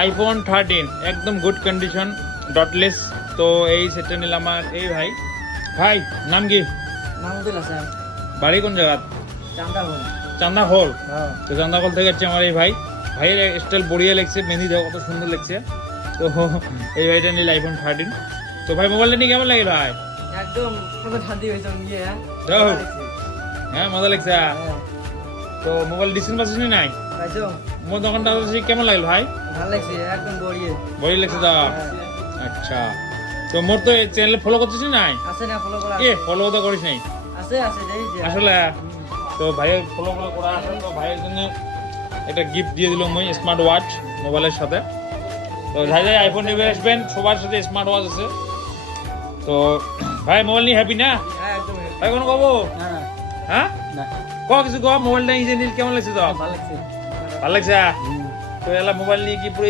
IPhone 13 একদম good condition ডটলেস। তো এই সেটটা নিলাম। আর এই ভাই ভাই নাম কি? মাহমুদুল হাসান, বাড়ি কোন জায়গা? চান্দাবন। চান্দা হল। হ্যাঁ তো চান্দা হল থেকে হচ্ছে আমার এই ভাই। ভাইয়ের স্টাইল বড়িয়া লাগছে, মেহেন্দি দেওয়া কত সুন্দর লাগছে। তো এই ভাইটা নিল আইফোন 13। তো ভাই মোবাইলটা নিয়ে কেমন লাগে ভাই? একদম কত শান্তি হয়েছে গিয়ে। যাও। হ্যাঁ মজা লাগছে। তো মোবাইল ডিসকাউন্ট পাচ্ছিস না নাই? পাইছো? মোর দোকানটা কেমন লাগলো ভাই? ভালো লাগছে, একদম বড়িয়ে। বড়ি লাগছে তো। আচ্ছা তো মোর তো চ্যানেলে ফলো করছিস না নাই? আছে না ফলো করা? এ ফলো তো করিস নাই আছে আছে এই যে আসলে। তো ভাইয়ের ফলো করা আছে। তো ভাইয়ের জন্য একটা গিফট দিয়ে দিলাম মই, স্মার্ট ওয়াচ মোবাইলের সাথে। তো যাই যাই আইফোন নিয়ে আসবেন, সবার সাথে স্মার্ট ওয়াচ আছে। তো ভাই মোবাইল নিয়ে হ্যাপি না হ্যাঁ একদম। ভাই? কোনো কব? হ্যাঁ হ্যাঁ না ক কিছু ক। মোবাইলটা নিজে নিয়ে কেমন লাগছে তো? ভালো লাগছে। ভালো লাগছে। তো এলা মোবাইল নিয়ে কি পুরো